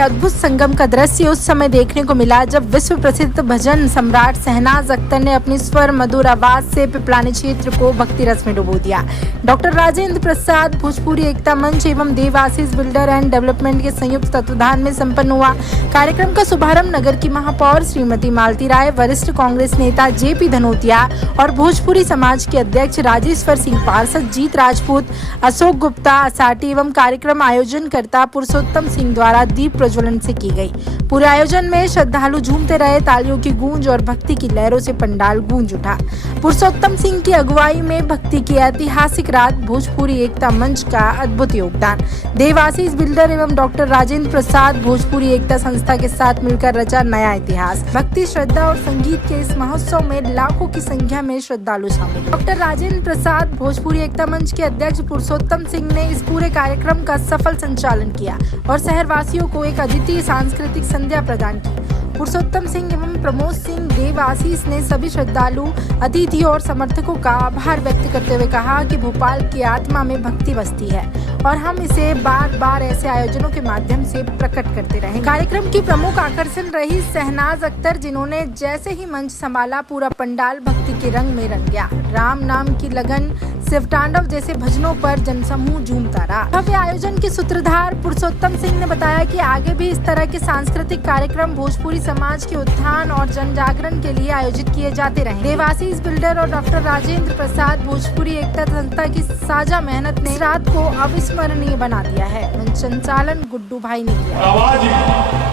अद्भुत संगम का दृश्य उस समय देखने को मिला जब विश्व प्रसिद्ध भजन सम्राट शहनाज अख्तर ने अपनी स्वर मधुर आवाज से पिपलानी क्षेत्र को भक्ति रस में डुबो दिया। डॉक्टर राजेंद्र प्रसाद भोजपुरी एकता मंच एवं देवाशीष बिल्डर एंड डेवलपमेंट के संयुक्त तत्वाधान में संपन्न हुआ। कार्यक्रम का शुभारंभ नगर की महापौर श्रीमती मालती राय, वरिष्ठ कांग्रेस नेता जेपी धनोतिया और भोजपुरी समाज के अध्यक्ष राजेश्वर सिंह, पार्षद जीत राजपूत, अशोक गुप्ता असाटी एवं कार्यक्रम आयोजनकर्ता पुरुषोत्तम सिंह द्वारा दीप प्रज्वलन से की गई। पूरे आयोजन में श्रद्धालु झूमते रहे, तालियों की गूंज और भक्ति की लहरों से पंडाल गूंज उठा। पुरुषोत्तम सिंह की अगुवाई में भक्ति की ऐतिहासिक रात, भोजपुरी एकता मंच का अद्भुत योगदान, देवाशीष बिल्डर एवं डॉक्टर राजेंद्र प्रसाद भोजपुरी एकता संस्था के साथ मिलकर रचा नया इतिहास। भक्ति, श्रद्धा और संगीत के इस महोत्सव में लाखों की संख्या में श्रद्धालु शामिल। डॉक्टर राजेंद्र प्रसाद भोजपुरी एकता मंच के अध्यक्ष पुरुषोत्तम सिंह ने इस पूरे कार्यक्रम का सफल संचालन किया और शहरवासियों को एक अद्वितीय सांस्कृतिक संध्या प्रदान की। पुरुषोत्तम सिंह एवं प्रमोद सिंह देवाशीष ने सभी श्रद्धालु, अतिथि और समर्थकों का आभार व्यक्त करते हुए कहा कि भोपाल की आत्मा में भक्ति बसती है और हम इसे बार बार ऐसे आयोजनों के माध्यम से प्रकट करते रहें। कार्यक्रम की प्रमुख आकर्षण रही शहनाज अख्तर, जिन्होंने जैसे ही मंच संभाला पूरा पंडाल भक्ति के रंग में रंग गया। राम नाम की लगन, शिव तांडव जैसे भजनों पर जनसमूह झूमता रहा। भव्य आयोजन के सूत्रधार पुरुषोत्तम सिंह ने बताया कि आगे भी इस तरह के सांस्कृतिक कार्यक्रम भोजपुरी समाज के उत्थान और जन जागरण के लिए आयोजित किए जाते रहे। देवाशीष बिल्डर और डॉक्टर राजेंद्र प्रसाद भोजपुरी एकता संस्था की साझा मेहनत ने रात को अविस्मरणीय बना दिया है। मंच संचालन गुड्डू भाई ने किया। आवाज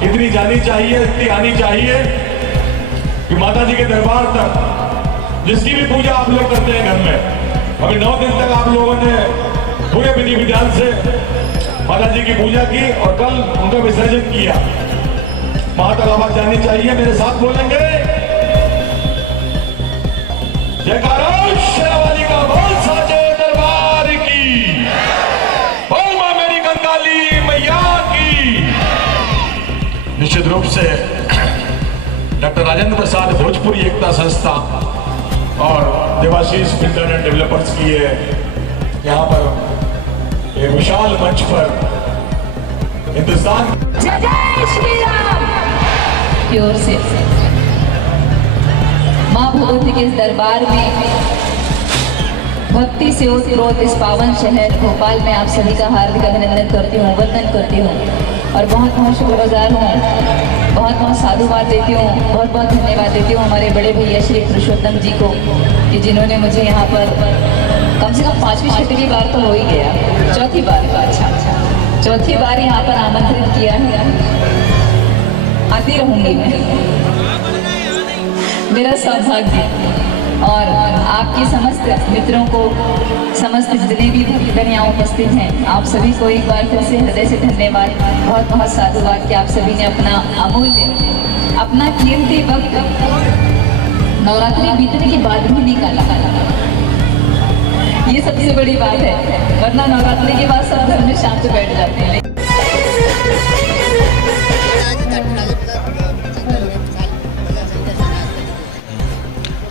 इतनी जानी चाहिए, इतनी आनी चाहिए कि माता जी के दरबार तक जिसकी भी पूजा आप लोग करते हैं घर में, अभी 9 दिन तक आप लोगों ने पूरे विधि विधान से माता जी की पूजा की और कल उनका विसर्जन किया। वहां तक आवाज जानी चाहिए। मेरे साथ बोलेंगे जयकारा शेरावाली का, बोल साचे दरबार की, बोल मां मेरी कंकाली मैया की। निश्चित रूप से डॉक्टर राजेंद्र प्रसाद भोजपुरी एकता संस्था और देवाशीष बिल्डर एंड डेवलपर्स की यहाँ पर एक विशाल मंच पर हिंदुस्तान जय जय श्री राम की ओर से मां भगवती के इस दरबार में भक्ति से ओतप्रोत इस पावन शहर भोपाल में आप सभी का हार्दिक अभिनंदन करती हूँ, वंदन करती हूँ और बहुत बहुत शुक्रगुजार हूँ। बहुत बहुत साधुवाद देती हूँ, बहुत बहुत धन्यवाद देती हूँ हमारे बड़े भैया श्री पुरुषोत्तम जी को कि जिन्होंने मुझे यहाँ पर कम से कम 5वीं-6वीं बार तो हो ही गया, चौथी बार, अच्छा चौथी बार यहाँ पर आमंत्रित किया है। आती रहूँगी मैं, मेरा सौभाग्य। और आपके समस्त मित्रों को, समस्त जितने भी भक्तगण यहाँ उपस्थित हैं, आप सभी को एक बार फिर से हृदय से धन्यवाद, बहुत बहुत साधुवाद कि आप सभी ने अपना अमूल्य, अपना कीमती वक्त नवरात्रि बीतने के बाद भी निकाला। ये सबसे बड़ी बात है, वरना नवरात्रि के बाद सब घर में शांत बैठ जाते हैं।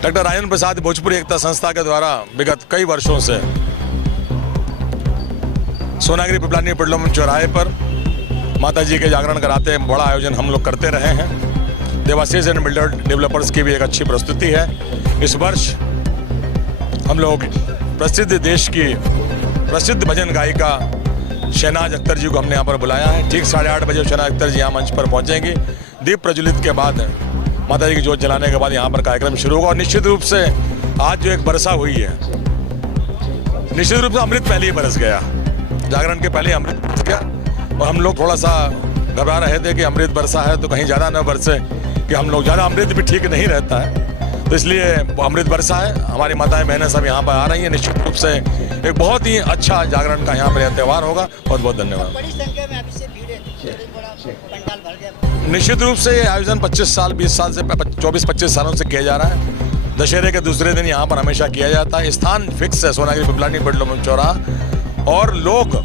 डॉक्टर राजेंद्र प्रसाद भोजपुरी एकता संस्था के द्वारा विगत कई वर्षों से सोनागिरी पिपलानी पेट्रोल चौराहे पर माता जी के जागरण कराते बड़ा आयोजन हम लोग करते रहे हैं। देवाशीष एंड बिल्डर डेवलपर्स की भी एक अच्छी प्रस्तुति है। इस वर्ष हम लोग प्रसिद्ध, देश की प्रसिद्ध भजन गायिका शहनाज अख्तर जी को हमने यहाँ पर बुलाया है। ठीक 8:30 बजे शहनाज अख्तर जी यहाँ मंच पर पहुँचेंगी। दीप प्रज्वलित के बाद, माता जी की जोत जलाने के बाद यहाँ पर कार्यक्रम शुरू होगा। और निश्चित रूप से आज जो एक वर्षा हुई है, निश्चित रूप से अमृत पहले ही बरस गया, जागरण के पहले अमृत बरस गया और हम लोग थोड़ा सा घबरा रहे थे कि अमृत बरसा है तो कहीं ज़्यादा न बरसे, कि हम लोग ज़्यादा अमृत भी ठीक नहीं रहता है, तो इसलिए अमृत बरसा है। हमारी माताएं बहनें सब यहाँ पर आ रही हैं। निश्चित रूप से एक बहुत ही अच्छा जागरण का यहाँ पर यह त्यौहार होगा। बहुत बहुत धन्यवाद। निश्चित रूप से ये आयोजन 25 साल 20 साल से 24-25 सालों से किया जा रहा है। दशहरे के दूसरे दिन यहाँ पर हमेशा किया जाता है। स्थान फिक्स है सोनागिरी पिपलानी पेट्रोल चौराहा, और लोग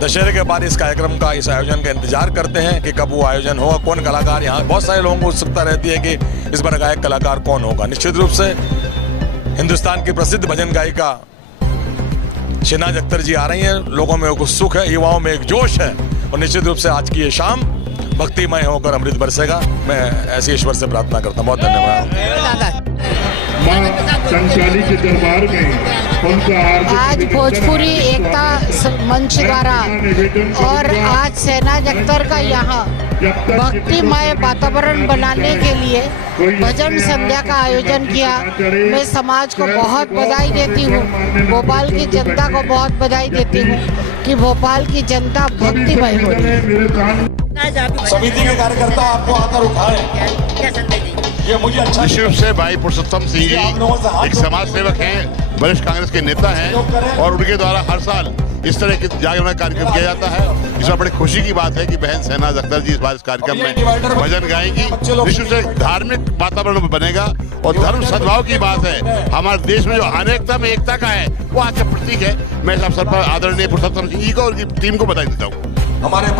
दशहरे के बाद इस कार्यक्रम का, इस आयोजन का इंतजार करते हैं कि कब वो आयोजन होगा, कौन कलाकार। यहाँ बहुत सारे लोगों को उत्सुकता रहती है कि इस बार गायक कलाकार कौन होगा। निश्चित रूप से हिंदुस्तान की प्रसिद्ध भजन गायिका शहनाज अख्तर जी आ रही हैं। लोगों में एक उत्सुक है, युवाओं में एक जोश है और निश्चित रूप से आज की ये शाम भक्तिमय होकर अमृत बरसेगा। मैं ऐसी ईश्वर से प्रार्थना करता हूँ। बहुत धन्यवाद। मां चंचली के दरबार में उनका आज भोजपुरी एकता मंच द्वारा और आज शहनाज अख्तर का यहाँ भक्तिमय वातावरण बनाने के लिए भजन संध्या का आयोजन किया। मैं समाज को बहुत बधाई देती हूँ, भोपाल की जनता को बहुत बधाई देती हूँ कि भोपाल की जनता भक्तिमय हो रही है। समिति के कार्यकर्ता आपको आकर उठाएं, ये मुझे अच्छा निश्चित रूप से भाई पुरुषोत्तम सिंह जी एक समाज सेवक हैं, वरिष्ठ कांग्रेस के नेता हैं और उनके द्वारा हर साल इस तरह के जागरण कार्यक्रम किया जाता है। इसमें बड़ी खुशी की बात है कि बहन शहनाज अख्तर जी इस बार इस कार्यक्रम में भजन गाएंगी। निश्चित से धार्मिक वातावरण बनेगा और धर्म सद्भाव की बात है। हमारे देश में जो अनेकता में एकता का है वो आज का प्रतीक है। मैं इस अवसर पर आदरणीय पुरुषोत्तम सिंह जी को और उनकी टीम को बधाई देता हूँ। हमारे